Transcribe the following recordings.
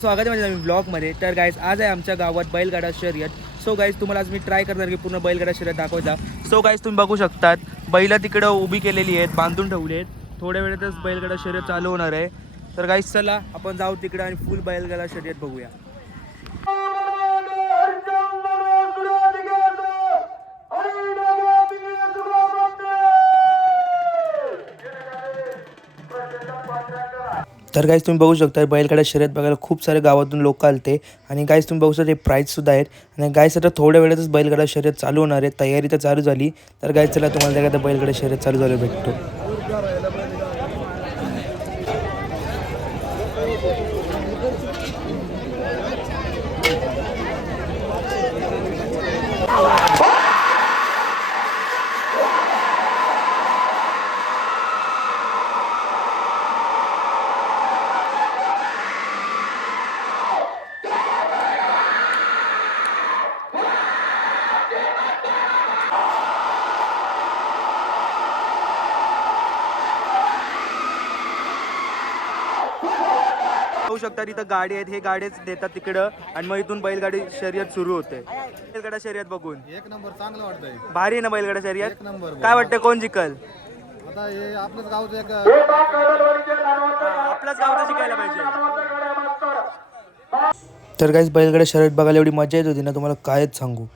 स्वागत आहे माझ्या नवीन ब्लॉगमध्ये. तर गाईज आज आहे आमच्या गावात बैलगाडा शर्यत. सो गाईज तुम्हाला आज मी ट्राय करणार की पूर्ण बैलगाडा शर्यत दाखवता. सो गाईज तुम्ही बघू शकतात बैल तिकडं उभी केलेली आहेत, बांधून ठेवली आहेत. थोड्या वेळातच बैलगाडा शर्यत चालू होणार आहे. तर गाईज चला आपण जाऊ तिकडं आणि फुल बैलगाडा शर्यत बघूया. तर गाईज तुम्ही बघू शकता बैलगाडा शर्यत बघायला खूप सारे गावातून लोक आलते आणि गाईज तुम्ही बघू शकता प्राईजसुद्धा आहेत. आणि गाईज आता थोड्या वेळातच बैलगाडा शर्यत चालू होणार आहे. तयारी तर चालू झाली. तर गाईज चला तुम्हाला त्या बैलगाडा शर्यत चालू झालं भेटतो. बघू शकता तिथं गाडी आहेत, हे गाडीच देतात तिकडं आणि मग इथून बैलगाडी शर्यत सुरू होते. बैलगाडा शर्यत बघून एक नंबर चांगलं वाटतंय. भारी आहे ना बैलगाडा शर्यत. एक नंबर. काय वाटतं कोण जिंकल? आता हे आपलंच गावचं एक आपल्याच गावात शिकायला पाहिजे. तर काहीच बैलगाडा शर्यत बघायला एवढी मजा येत होती ना, तुम्हाला कायच सांगू.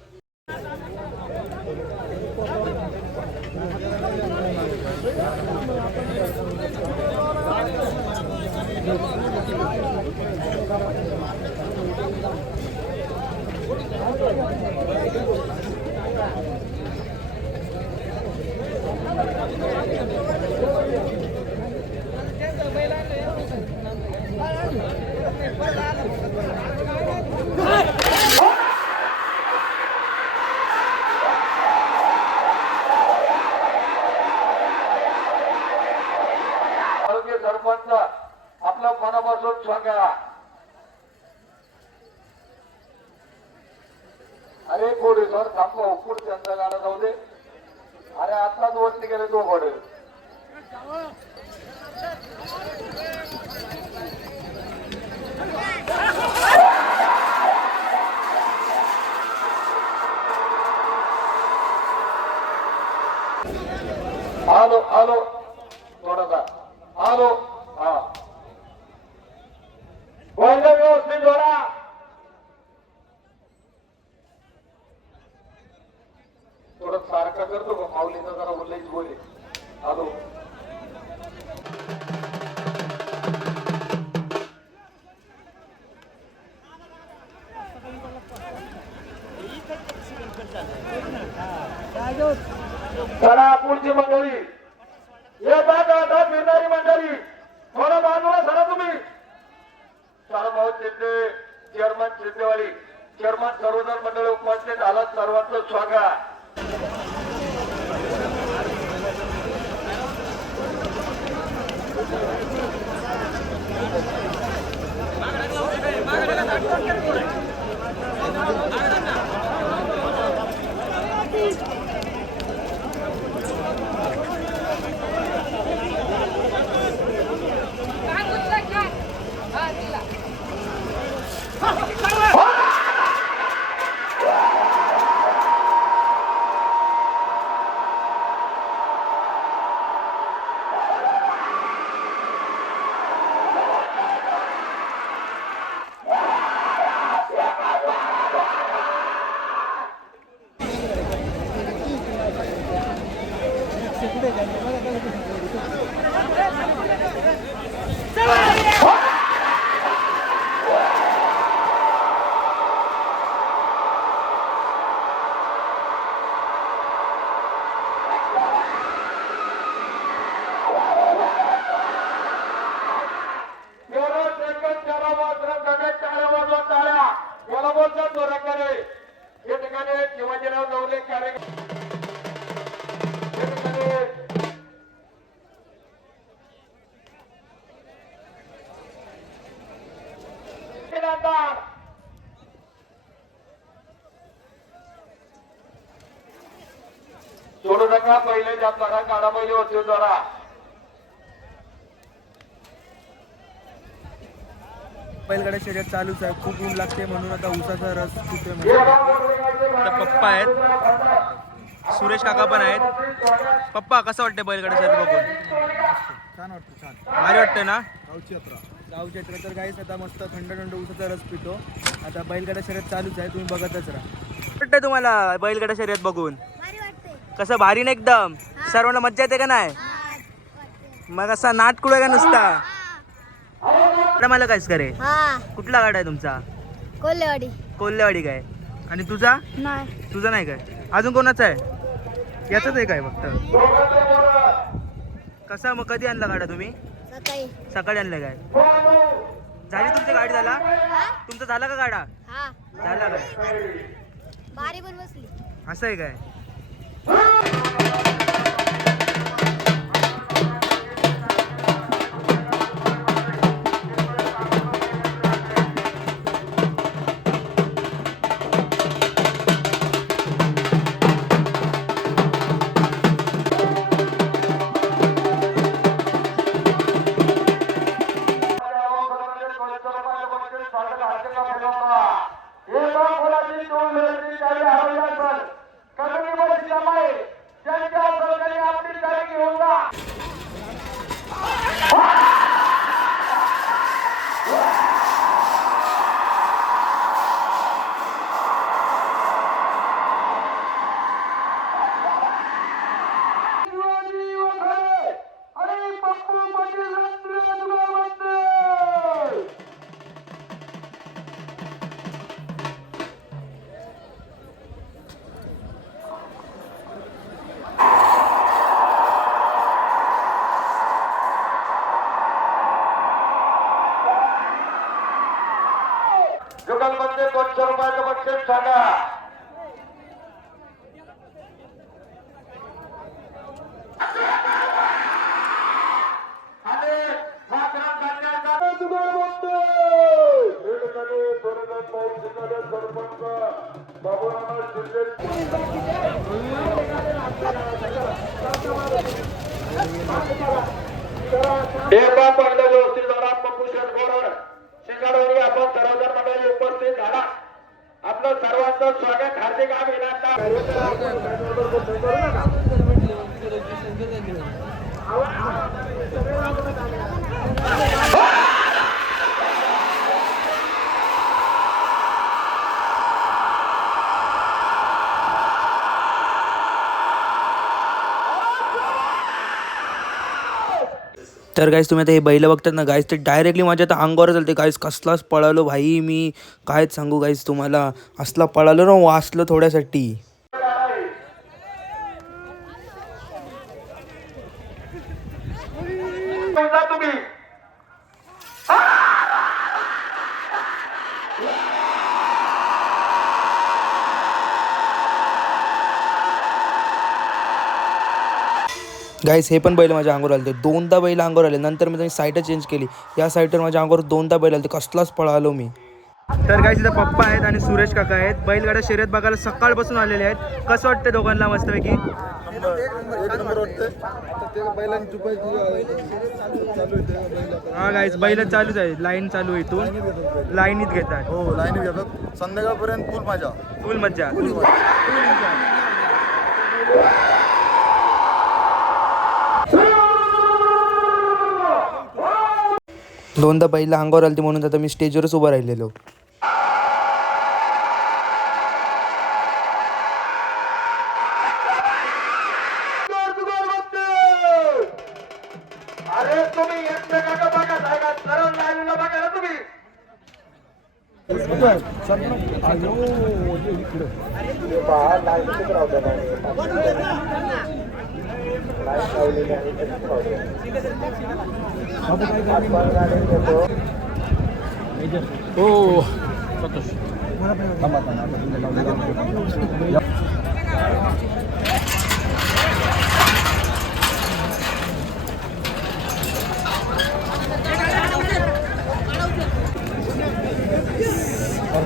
सरपंच आपल्या मनापासून सांगा. अरे कोणी सर थांबा, उपूर त्यांचा गाडा जाऊ दे. अरे आत्ताच वरती गेले तो घोडे. आलो आलो थोडासा आलो. हा व्यवस्थित जोडा. थोडं सारखा करतो का माऊलीचा जरा उल्लेख बोले. आलो चला पुढची मंडळी येतात फिरणारी मंडळी थोडं बाजूला सरा तुम्ही. भाऊ चिंदे चेअरमन चिंदेवाडी चेअरमन सर्वजण मंडळी उपस्थित आलात, सर्वांचं स्वागत. शिवाजीराव नवले कार्यक्रम सोडू नका. पहिले ज्या जरा काढा, पहिले होते जरा बैलगाडा शर्यत चालूच आहे. खूप ऊन लागते म्हणून आता उसाचा रस पितोय मस्त. तर पप्पा आहेत, सुरेश काका पण आहेत. पप्पा कसं वाटतं बैलगाडा शर्यत बघून? छान वाटतं, छान. भारी वाटतं ना? गावची यात्रा. गावच्या यात्रा तर गाईस आता मस्त थंड थंड उसाचा रस पितो. आता बैलगाडा शर्यत चालूच आहे, तुम्ही बघतच राहा. वाटतं तुम्हाला बैलगाडा शर्यत बघून? कसं भारी ना एकदम? सर्वांना मज्जा येते का नाही? मग असा नाट कुठे का नुसता? मला कायच करे? हा कुठला गाडा आहे तुमचा? कोल्हेवाडी कोल्हेवाडी काय? आणि तुझा? नाही तुझा नाही काय? अजून कोणाचा आहे? याचाच आहे काय फक्त? कसा मग कधी आणला गाडा तुम्ही? सकाळी सकाळी आणलं काय? झाली तुमची गाडी झाला? तुमचा झाला का गाडा? हा झाला काय? बारी पण बसली असं आहे काय? जुगलबंदी 200 रुपयाचं बक्षीस सांगा. एका पहिल्या व्यवस्थित जोरात पपुषण गोरड शिकाडवरी आपण सर्वजण मंडळी उपस्थित झाला. आपलं सर्वांचं स्वागत, हार्दिक तर गाईस तुम्ही आता हे बैल बघतात ना गाईस, ते डायरेक्टली माझ्या आता अंगावर चालते गाईस. कसलाच पळालो भाई मी, कायच सांगू गाईस तुम्हाला. असला पळालो ना, वाचलो थोड्यासाठी. तुम्ही गाईस हे पण बैल माझ्या अंगावर आले. दोनदा बैल अंगावर आले, नंतर मी त्यांनी साईड चेंज केली. या साईडवर माझ्या अंगावर दोनदा बैल आले, कसलाच पळालो मी. तर गाईस इथं पप्पा आहेत आणि सुरेश काका आहेत. बैलगाडा शर्यत बघायला सकाळपासून आलेले आहेत. कसं वाटतं दोघांना मस्तपैकी? एक नंबर वाटतंय. आता ते बैलांची चालू आहे. हा गाईस बैल चालूच आहे, लाईन चालू आहे, इथून लाईनीत घेतात. हो, लाईन घेतात. संध्याकाळपर्यंत फुल मजा. फुल मज्जा. दोनदा बैल अंगावर आलती म्हणून आता मी स्टेजवरच उभा राहिलेलो. अरे तुम्ही एकमेकांना बघा, जागा सरळ लाईनला बघा ना तुम्ही.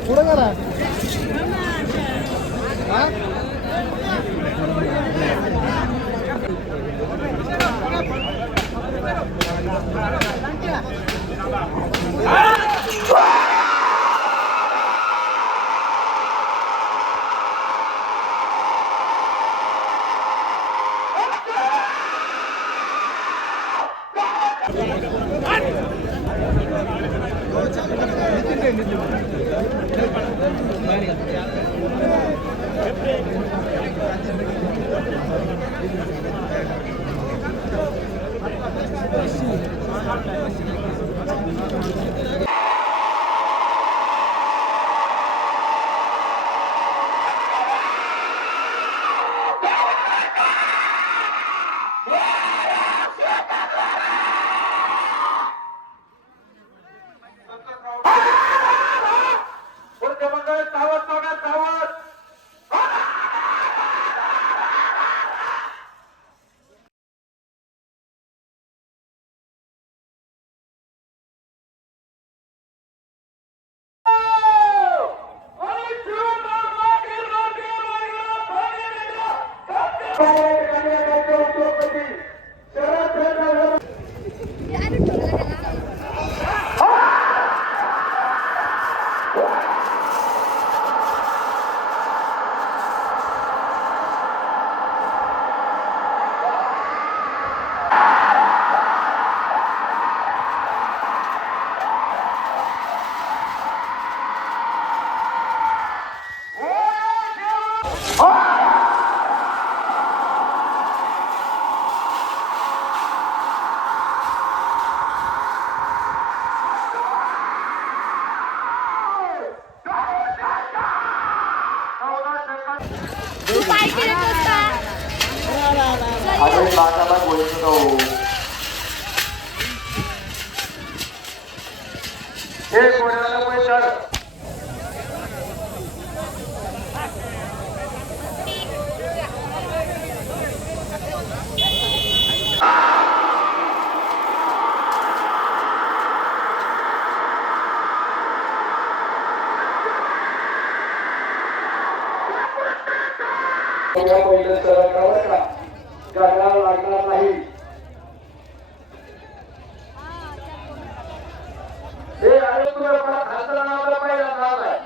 पुढे करा. Ah! पुढच्या मंडळी सावध बघा, सावध. तू काय केलं होतं? अरे बाजाला बोलतो हे कोणाला पैसा पहिले सरळ का जगाला लागणार नाही. हे अरे तुला मला खासदार नावाला पाहिजे नाव आहे.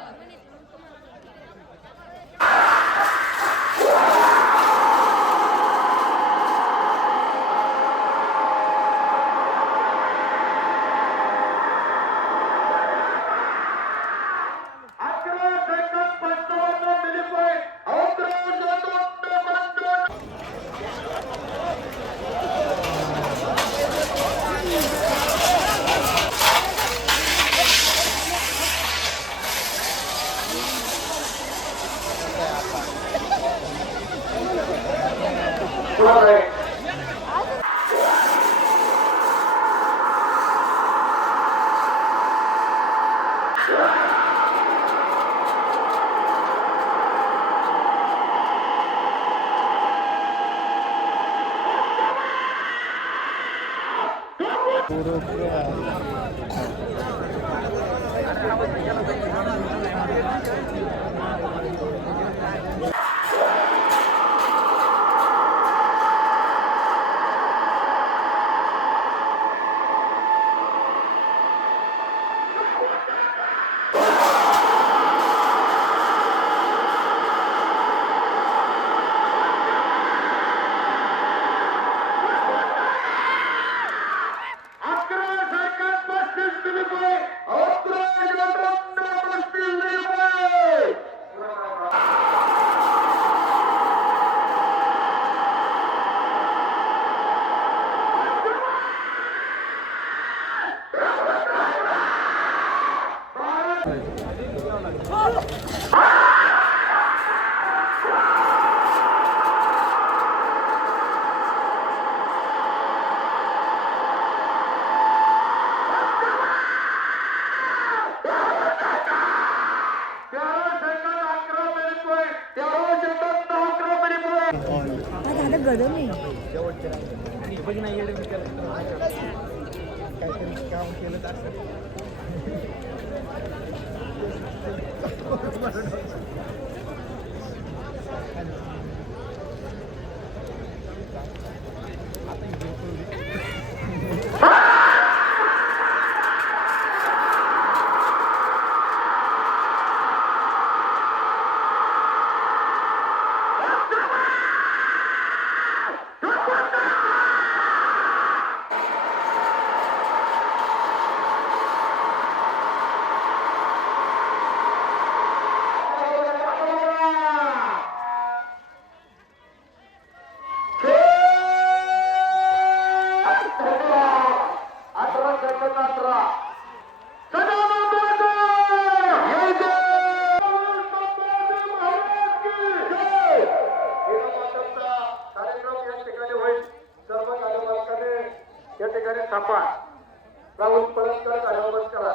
आपण राहुल पळसकर गाडीवर बस करा.